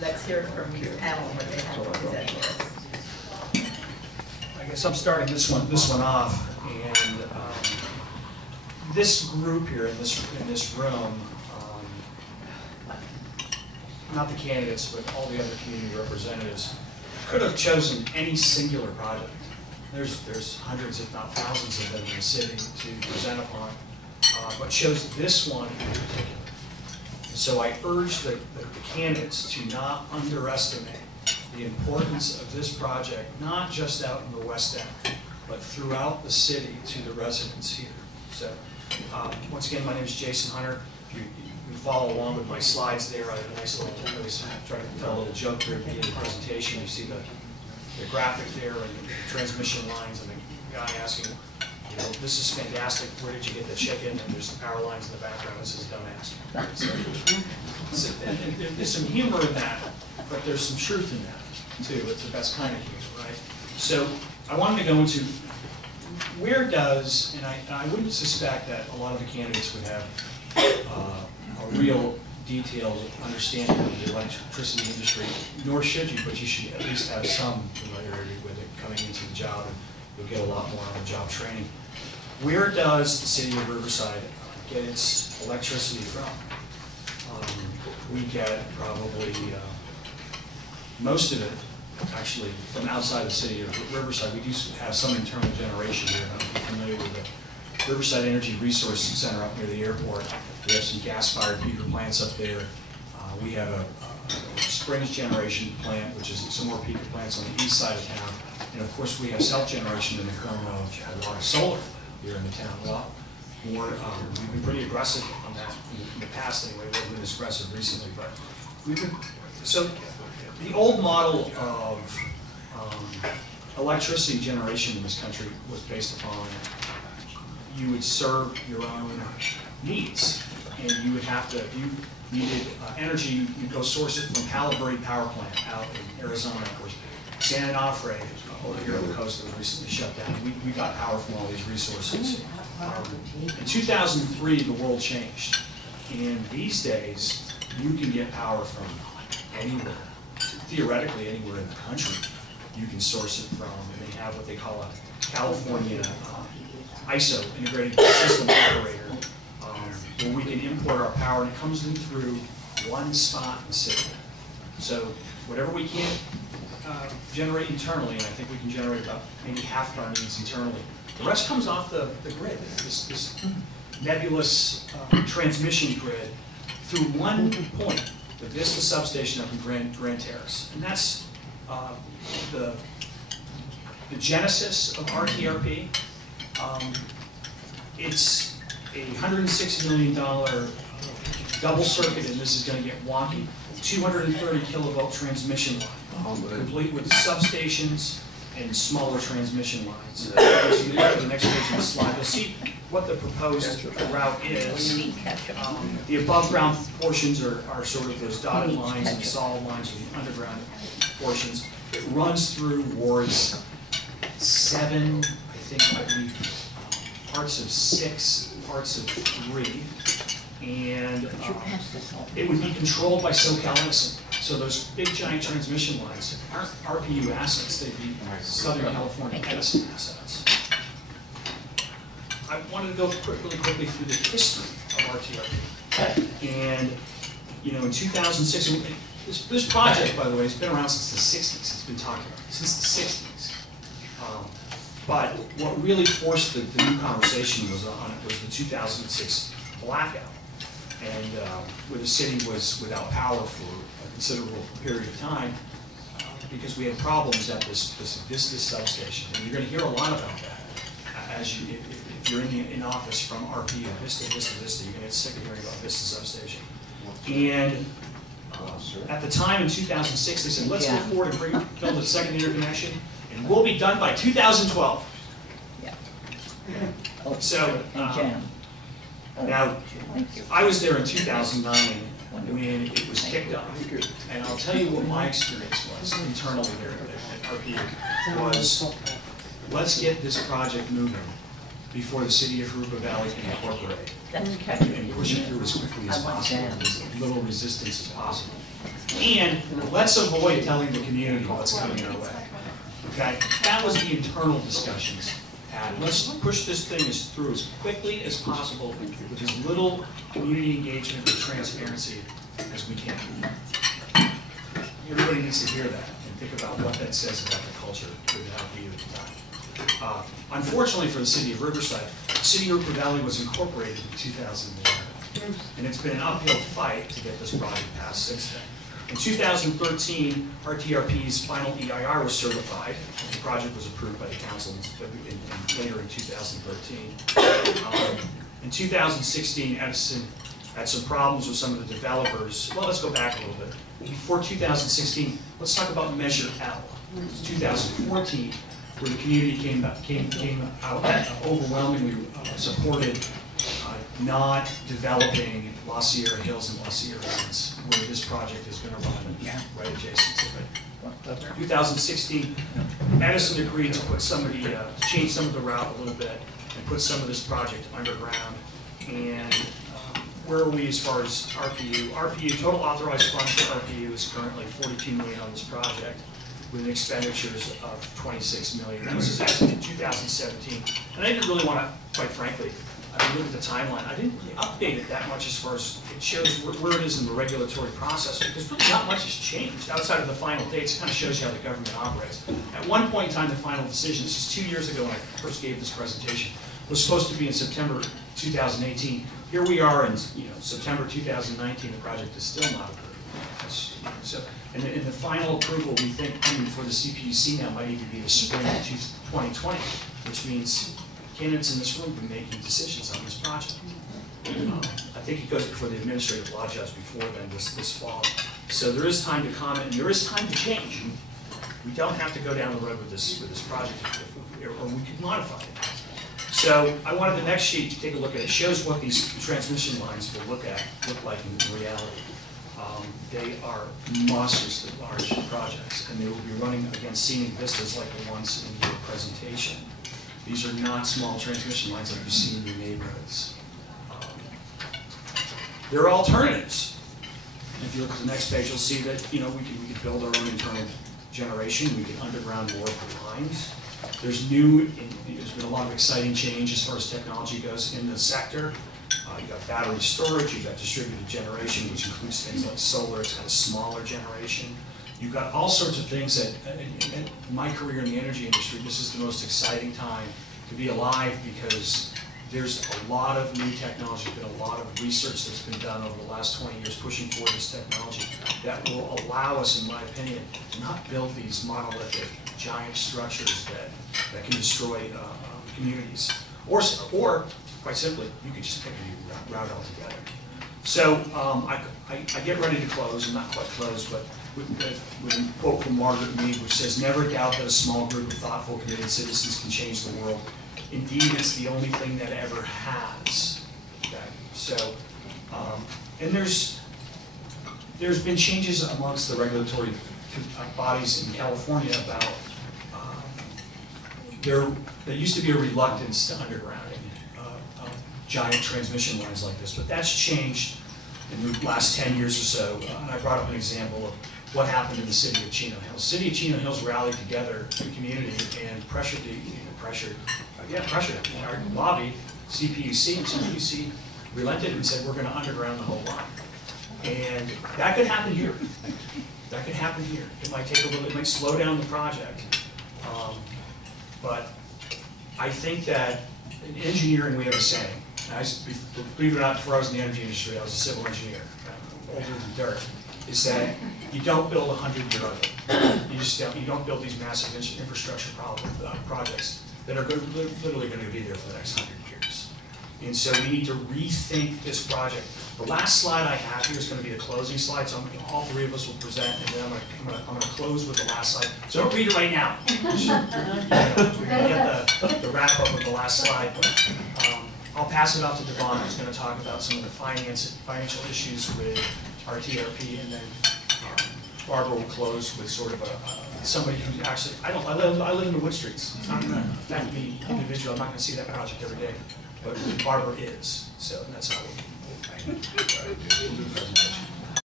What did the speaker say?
let's hear from your panel what they have to present for us. I guess I'm starting this one off, and this group here in this room, not the candidates, but all the other community representatives, could have chosen any singular project. There's hundreds, if not thousands, of them in the city to present upon, but chose this one in particular. So I urge the candidates to not underestimate the importance of this project, not just out in the West End, but throughout the city to the residents here. So once again, my name is Jason Hunter. If you follow along with my slides there, I have a nice little, I always try to tell a little joke here at the beginning of the presentation. You see the graphic there and the transmission lines and the guy asking, you know, this is fantastic, where did you get the chicken? And there's the power lines in the background, this is dumbass. So, and there's some humor in that, but there's some truth in that too. It's the best kind of humor, right? So I wanted to go into where does, and I wouldn't suspect that a lot of the candidates would have a real detailed understanding of the electricity industry, nor should you, but you should at least have some familiarity with it coming into the job, and you'll get a lot more on the job training. Where does the city of Riverside get its electricity from? We get probably most of it, actually, from outside the city of Riverside. We do have some internal generation here. I'm familiar with the Riverside Energy Resource Center up near the airport. We have some gas-fired peaker plants up there. We have a Springs generation plant, which is some more peaker plants on the east side of town. And of course, we have self-generation in the form of a lot of solar here in the town. Well, we've been pretty aggressive on that in the past anyway. We haven't been as aggressive recently, but we've been, so the old model of electricity generation in this country was based upon you would serve your own needs, and you would have to, if you needed energy, you'd go source it from Palo Verde Power Plant out in Arizona, or San Onofre over here on the coast that was recently shut down. We got power from all these resources. In 2003, the world changed, and these days, you can get power from anywhere, theoretically anywhere in the country. You can source it from, and they have what they call a California ISO, Integrated System Operator, where we can import our power, and it comes in through one spot in the city. So whatever we can't generate internally, and I think we can generate about maybe half of our needs internally, the rest comes off the grid, this nebulous transmission grid through one point, the Vista substation up in Grand Terrace. And that's the genesis of RTRP. It's a $160 million double circuit, and this is going to get wonky, 230 kilovolt transmission line, complete with substations and smaller transmission lines. As you look at the next page of the slide, you'll see what the proposed route is. The above ground portions are sort of those dotted lines and solid lines of the underground portions. It runs through wards 7, I believe, parts of 6, parts of 3, and it would be controlled by SoCal Edison. So those big giant transmission lines aren't RPU assets, they'd be Southern California Edison assets. I wanted to go really quickly through the history of RTRP. And, you know, in 2006, this project, by the way, has been around since the 60s. It's been talked about since the 60s. But what really forced the new conversation was the 2006 blackout, and where the city was without power for a considerable period of time because we had problems at this Vista substation. And you're going to hear a lot about that as you, if you're in office from RP or Vista, you're going to get sick of hearing about Vista substation. And at the time in 2006, they said, let's go forward and build a second interconnection, and we'll be done by 2012. Yeah. So now, I was there in 2009 when it was kicked off, and I'll tell you what my experience was internally there at RP was, let's get this project moving before the city of Harupa Valley can incorporate and push it through as quickly as possible, with as little resistance as possible. And let's avoid telling the community what's coming our way. Okay? That was the internal discussions. And let's push this thing through as quickly as possible with as little community engagement and transparency as we can. Everybody needs to hear that and think about what that says about the culture without you at the time. Unfortunately for the city of Riverside, the city of River Valley was incorporated in 2011. And it's been an uphill fight to get this project passed since then. In 2013, RTRP's final EIR was certified, and the project was approved by the council later in 2013. In 2016, Edison had some problems with some of the developers. Well, let's go back a little bit. Before 2016, let's talk about Measure L. It's 2014, where the community came out overwhelmingly supported not developing La Sierra Hills and La Sierra Islands, where this project is going to run right adjacent to it. 2016, Edison agreed to put somebody, change some of the route a little bit and put some of this project underground. And where are we as far as RPU? RPU, total authorized funds for RPU is currently $42 million on this project, with an expenditures of $26 million. This is actually in 2017. And I didn't really want to, quite frankly, if you look at the timeline, I didn't really update it that much as far as it shows where it is in the regulatory process, because really not much has changed outside of the final dates. It kind of shows you how the government operates. At one point in time, the final decision, this is 2 years ago when I first gave this presentation, was supposed to be in September 2018. Here we are in September 2019, the project is still not approved. So, and the final approval we think coming for the CPUC now might even be the spring of 2020, which means candidates in this room will be making decisions on this project. I think it goes before the administrative law judge before then this fall. So there is time to comment and there is time to change. We don't have to go down the road with this project, or we could modify it. So I wanted the next sheet to take a look at. It shows what these transmission lines will look like in reality. They are monstrously large projects, and they will be running against scenic vistas like the ones in your presentation. These are not small transmission lines like you see in your neighborhoods. There are alternatives. If you look at the next page, you'll see that we could build our own internal generation. We could underground more of the lines. There's been a lot of exciting change as far as technology goes in the sector. You've got battery storage, you've got distributed generation, which includes things like solar. It's kind of smaller generation. You've got all sorts of things that, in my career in the energy industry, this is the most exciting time to be alive, because there's a lot of new technology, there's been a lot of research that's been done over the last 20 years pushing forward this technology that will allow us, in my opinion, to not build these monolithic giant structures that can destroy communities. Or, quite simply, you could just pick a new route altogether. So I get ready to close. I'm not quite closed, but with a quote from Margaret Mead, which says, "Never doubt that a small group of thoughtful, committed citizens can change the world. Indeed, it's the only thing that ever has." Okay? So, and there's been changes amongst the regulatory bodies in California about there used to be a reluctance to undergrounding giant transmission lines like this, but that's changed in the last 10 years or so. And I brought up an example of what happened in the city of Chino Hills. The city of Chino Hills rallied together the community and pressured our lobby, CPUC, and CPUC relented and said, we're going to underground the whole line. And that could happen here. That could happen here. It might take a little, it might slow down the project. But I think that in engineering we have a saying. Believe it or not, before I was in the energy industry, I was a civil engineer, older than dirt, is that you don't build a 100-year oven. You don't build these massive infrastructure projects that are literally going to be there for the next 100 years. And so we need to rethink this project. The last slide I have here is going to be the closing slide, so all three of us will present, and then I'm going to close with the last slide. So don't read it right now. We're going to get the wrap up of the last slide. I'll pass it off to Devon, who's going to talk about some of the financial issues with RTRP, and then Barbara will close with sort of somebody who actually, I live in the Wood Streets. It's not going to affect me individually. I'm not going to see that project every day, but Barbara is. So that's how we'll do the presentation.